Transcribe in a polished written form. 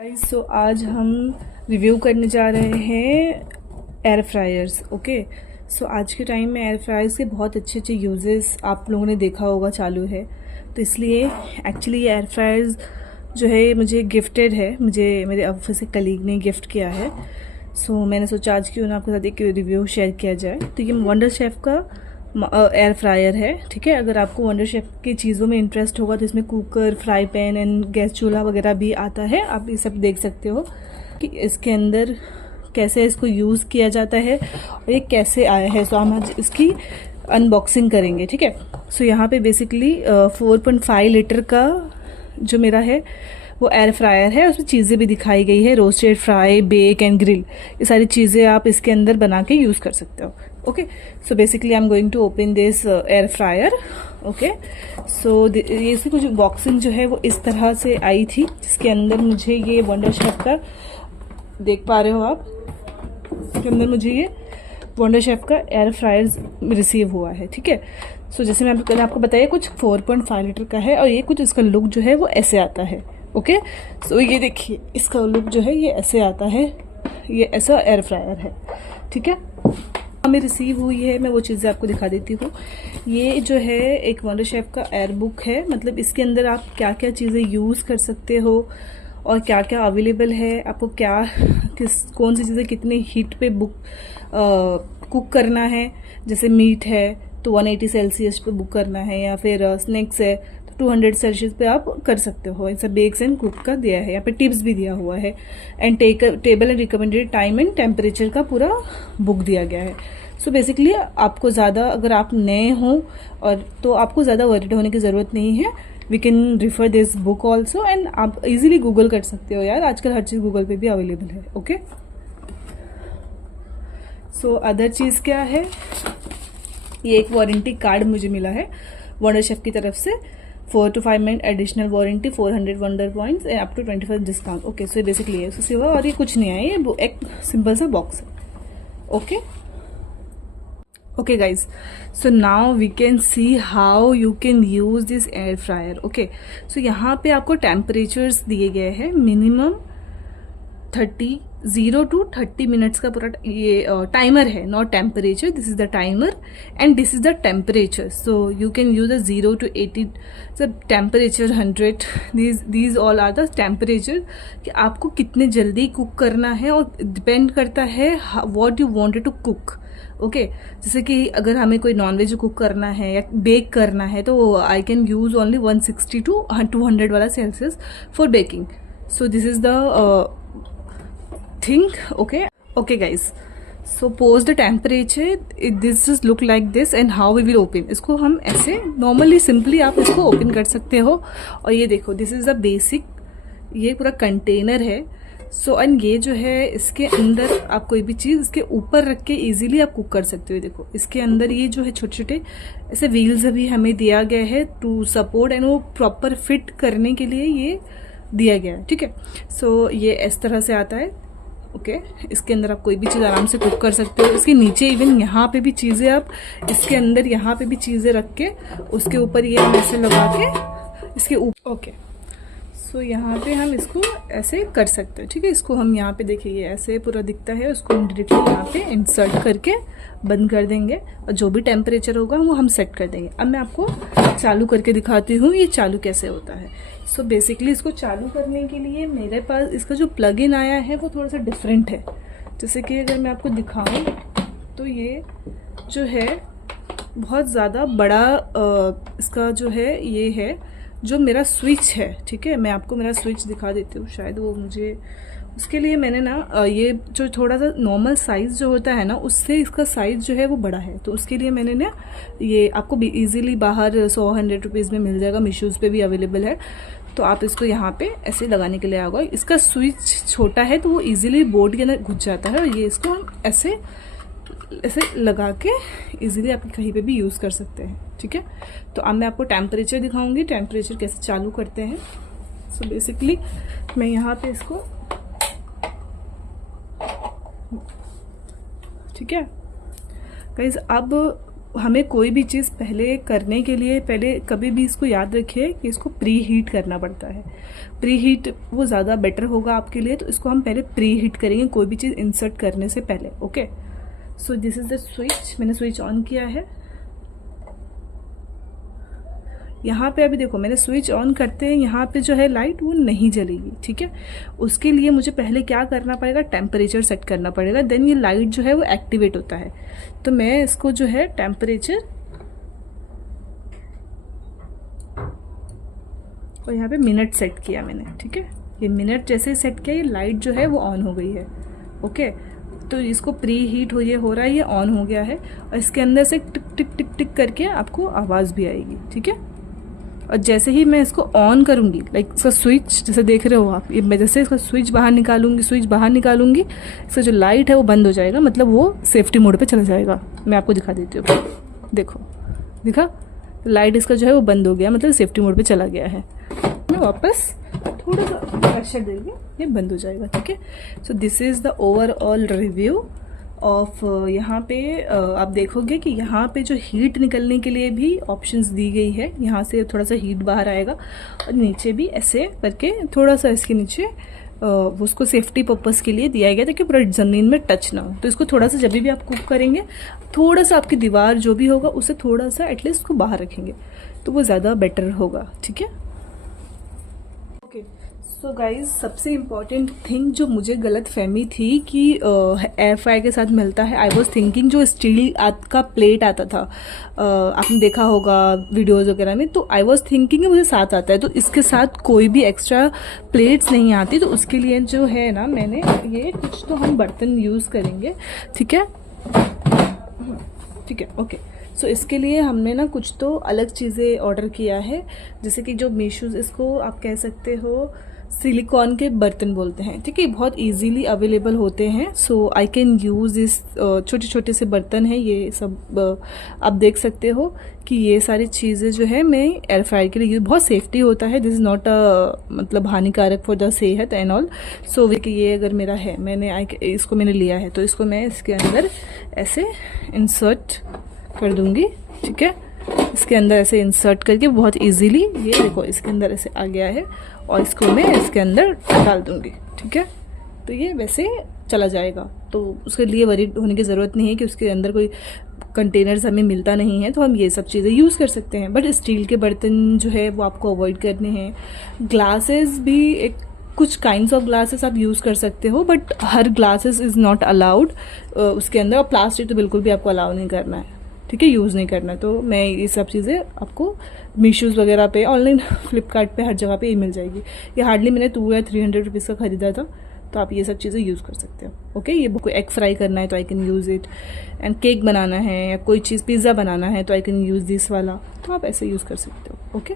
सो आज हम रिव्यू करने जा रहे हैं एयर फ्रायर्स। ओके, सो आज के टाइम में एयर फ्रायर्स के बहुत अच्छे अच्छे यूजेस आप लोगों ने देखा होगा चालू है, तो इसलिए एक्चुअली ये एयर फ्रायर्स जो है मुझे गिफ्टेड है, मुझे मेरे ऑफिस से कलीग ने गिफ्ट किया है। सो मैंने सोचा आज क्यों ना आपके साथ एक रिव्यू शेयर किया जाए। तो ये वंडर शेफ़ का एयर फ्रायर है, ठीक है। अगर आपको वंडर शेफ की चीज़ों में इंटरेस्ट होगा तो इसमें cooker, fry pan and gas चूल्हा वगैरह भी आता है। आप ये सब देख सकते हो कि इसके अंदर कैसे इसको यूज़ किया जाता है और ये कैसे आया है। सो हम आज इसकी अनबॉक्सिंग करेंगे, ठीक है। सो यहाँ पे बेसिकली 4.5 लीटर का जो मेरा है वो एयर फ्रायर है। उसमें चीज़ें भी दिखाई गई है, roasted, fry, bake and grill, ये सारी चीज़ें आप इसके अंदर बना के यूज़ कर सकते हो। Okay, so basically I am going to open this air fryer. Okay, so ये इसकी कुछ बॉक्सिंग जो है वो इस तरह से आई थी, जिसके अंदर मुझे ये वंडर शेफ का देख पा रहे हो आप, इसके अंदर मुझे ये वंडर शेफ का एयर फ्रायर रिसीव हुआ है, ठीक है। सो जैसे मैं कल आपको बताया कुछ 4.5 लीटर का है और ये कुछ इसका लुक जो है वो ऐसे आता है। ओके, सो ये देखिए इसका लुक जो है ये ऐसे आता है, ये ऐसा एयर फ्रायर है, ठीक है। हमें रिसीव हुई है, मैं वो चीज़ें आपको दिखा देती हूँ। ये जो है एक वंडर शेफ का एयर बुक है, मतलब इसके अंदर आप क्या क्या चीज़ें यूज़ कर सकते हो और क्या क्या अवेलेबल है, आपको क्या कौन सी चीज़ें कितने हीट पे कुक करना है। जैसे मीट है तो 180 सेल्सियस पे बुक करना है, या फिर स्नैक्स है तो 200 सेल्सियस पे आप कर सकते हो। ऐसा बेक्स एंड कुक का दिया है, यहाँ पे टिप्स भी दिया हुआ है and table and recommended time and temperature का पूरा बुक दिया गया है। सो बेसिकली आपको ज़्यादा, अगर आप नए हो और तो आपको ज़्यादा वरीड होने की ज़रूरत नहीं है। We can refer this book also and आप इजीली गूगल कर सकते हो यार, आजकल हर चीज़ गूगल पे भी अवेलेबल है। ओके, सो अदर चीज़ क्या है, ये एक वारंटी कार्ड मुझे मिला है वंडर शेफ की तरफ से, 4 to 5 month additional warranty, 400 wonder points and up to 25% discount. Okay, so basically है सिवा, और ये कुछ नहीं है, ये एक सिंपल सा बॉक्स है। Okay okay guys, so now we can see how you can use this air fryer. Okay, सो यहाँ पे आपको टेम्परेचर्स दिए गए हैं, मिनिमम 0 to 30 मिनट्स का पूरा ये टाइमर है, not temperature. This is the timer and this is the temperature. So you can use the 0 to 80, temperature 100, these all are the temperature कि आपको कितने जल्दी कुक करना है, और डिपेंड करता है what you wanted to cook. Okay, जैसे कि अगर हमें कोई नॉनवेज कुक करना है या बेक करना है तो I can use only 160 to 200 वाला Celsius for baking. So this is the thing. okay guys, so pose the temperature, this just look like this and how we will open। इसको हम ऐसे नॉर्मली सिंपली आप इसको open कर सकते हो। और ये देखो, दिस इज द बेसिक, ये पूरा कंटेनर है। सो एंड ये जो है इसके अंदर आप कोई भी चीज़ इसके ऊपर रख के इजीली आप कुक कर सकते हो। देखो इसके अंदर ये जो है छोटे छोटे ऐसे व्हील्स भी हमें दिया गया है टू सपोर्ट, एंड वो प्रॉपर फिट करने के लिए ये दिया गया है, ठीक है। सो ये इस तरह से आता है। ओके, इसके अंदर आप कोई भी चीज़ आराम से कुक कर सकते हो। इसके नीचे इवन यहाँ पे भी चीज़ें आप इसके अंदर यहाँ पे भी चीज़ें रख के उसके ऊपर ये हम ऐसे लगा के इसके ऊपर। ओके, सो यहाँ पे हम इसको ऐसे कर सकते हैं, ठीक है। इसको हम यहाँ पे देखिए ये ऐसे पूरा दिखता है, उसको हम डायरेक्टली यहाँ पे इंसर्ट करके बंद कर देंगे और जो भी टेम्परेचर होगा वो हम सेट कर देंगे। अब मैं आपको चालू करके दिखाती हूँ ये चालू कैसे होता है। सो बेसिकली इसको चालू करने के लिए मेरे पास इसका जो प्लग इन आया है वो थोड़ा सा डिफरेंट है। जैसे कि अगर मैं आपको दिखाऊं तो ये जो है बहुत ज़्यादा बड़ा इसका जो है ये है जो मेरा स्विच है, ठीक है। मैं आपको मेरा स्विच दिखा देती हूँ, शायद वो मुझे उसके लिए मैंने ना ये जो थोड़ा सा नॉर्मल साइज़ जो होता है ना उससे इसका साइज़ जो है वो बड़ा है, तो उसके लिए मैंने ना ये आपको भी ईजिली बाहर 100-100 रुपीज़ में मिल जाएगा, मीशोज़ पे भी अवेलेबल है। तो आप इसको यहाँ पे ऐसे लगाने के लिए आओगे, इसका स्विच छोटा है तो वो ईजिली बोर्ड के अंदर घुस जाता है, और ये इसको हम ऐसे ऐसे लगा के इजीली आप कहीं पे भी यूज़ कर सकते हैं, ठीक है। तो अब मैं आपको टेम्परेचर दिखाऊंगी, टेम्परेचर कैसे चालू करते हैं। सो बेसिकली मैं यहाँ पे इसको, ठीक है गाइज, अब हमें कोई भी चीज़ पहले करने के लिए पहले कभी भी इसको याद रखिए कि इसको प्री हीट करना पड़ता है। प्री हीट वो ज़्यादा बेटर होगा आपके लिए, तो इसको हम पहले प्री हीट करेंगे कोई भी चीज़ इंसर्ट करने से पहले। Okay, so this is the switch. मैंने स्विच ऑन किया है। यहाँ पे अभी देखो मैंने स्विच ऑन करते हैं, यहाँ पे जो है लाइट वो नहीं जलेगी, ठीक है। उसके लिए मुझे पहले क्या करना पड़ेगा, टेम्परेचर सेट करना पड़ेगा, देन ये लाइट जो है वो एक्टिवेट होता है। तो मैं इसको जो है टेम्परेचर और यहाँ पे मिनट सेट किया मैंने, ठीक है। ये मिनट जैसे सेट किया, ये लाइट जो है वो ऑन हो गई है। ओके, तो इसको प्री हीट हो रहा है, ये ऑन हो गया है, और इसके अंदर से टिक टिक टिक टिक करके आपको आवाज़ भी आएगी, ठीक है। और जैसे ही मैं इसको ऑन करूँगी, लाइक इसका स्विच जैसे देख रहे हो आप, ये मैं जैसे इसका स्विच बाहर निकालूंगी, इसका जो लाइट है वो बंद हो जाएगा, मतलब वो सेफ्टी मोड पे चला जाएगा। मैं आपको दिखा देती हूँ, देखो दिखा, लाइट इसका जो है वो बंद हो गया, मतलब सेफ्टी मोड पे चला गया है। मैं वापस थोड़ा सा प्रेशर देंगे, ये बंद हो जाएगा, ठीक है। So this is the overall review of. यहाँ पे आप देखोगे कि यहाँ पे जो हीट निकलने के लिए भी ऑप्शंस दी गई है, यहाँ से थोड़ा सा हीट बाहर आएगा, और नीचे भी ऐसे करके थोड़ा सा इसके नीचे उसको सेफ्टी पर्पस के लिए दिया गया ताकि पूरा ज़मीन में टच ना हो। तो इसको थोड़ा सा जब भी आप कुक करेंगे, थोड़ा सा आपकी दीवार जो भी होगा उससे थोड़ा सा एटलीस्ट उसको बाहर रखेंगे, तो वो ज़्यादा बेटर होगा, ठीक है। सो गाइज, सबसे इम्पॉर्टेंट थिंग जो मुझे गलत फहमी थी कि एयर फ्राई के साथ मिलता है, आई वॉज थिंकिंग जो स्टील का प्लेट आता था, आपने देखा होगा वीडियोज़ वगैरह में, तो आई वॉज थिंकिंग मुझे साथ आता है, तो इसके साथ कोई भी एक्स्ट्रा प्लेट्स नहीं आती। तो उसके लिए जो है ना, मैंने ये कुछ तो हम बर्तन यूज़ करेंगे, ठीक है, ठीक है, ओके। सो इसके लिए हमने ना कुछ तो अलग चीज़ें ऑर्डर किया है, जैसे कि जो मीशो, इसको आप कह सकते हो सिलिकॉन के बर्तन बोलते हैं, ठीक है। बहुत इजीली अवेलेबल होते हैं, सो आई कैन यूज़ दिस। छोटे छोटे से बर्तन हैं ये सब, आप देख सकते हो कि ये सारी चीज़ें जो है मैं एयर फ्राई के लिए यूज, बहुत सेफ्टी होता है, दिस इज़ नॉट मतलब हानिकारक फॉर द सेहत एंड ऑल। सो ये अगर मेरा है, इसको मैंने लिया है, तो इसको मैं इसके अंदर ऐसे इंसर्ट कर दूंगी, ठीक है। इसके अंदर ऐसे इंसर्ट करके बहुत इजीली, ये देखो इसके अंदर ऐसे आ गया है, और इसको मैं इसके अंदर डाल दूंगी, ठीक है। तो ये वैसे चला जाएगा, तो उसके लिए वरी होने की ज़रूरत नहीं है कि उसके अंदर कोई कंटेनर्स हमें मिलता नहीं है, तो हम ये सब चीज़ें यूज़ कर सकते हैं। बट स्टील के बर्तन जो है वो आपको अवॉइड करने हैं। ग्लासेस भी एक कुछ काइंड्स ऑफ ग्लासेस आप यूज़ कर सकते हो, but her glasses is not allowed उसके अंदर, और प्लास्टिक तो बिल्कुल भी आपको अलाउ नहीं करना है, ठीक है, यूज़ नहीं करना। तो मैं ये सब चीज़ें आपको मीशोज़ वगैरह पे, ऑनलाइन फ्लिपकार्ट पे, हर जगह पे ये मिल जाएगी। ये हार्डली मैंने 200 या 300 रुपीज़ का ख़रीदा था, तो आप ये सब चीज़ें यूज़ कर सकते हो, ओके। ये कोई एग फ्राई करना है तो I can use it, and cake बनाना है या कोई चीज़ पिज़्ज़ा बनाना है तो आई कैन यूज़ दिस वाला, तो आप ऐसे यूज़ कर सकते हो, ओके।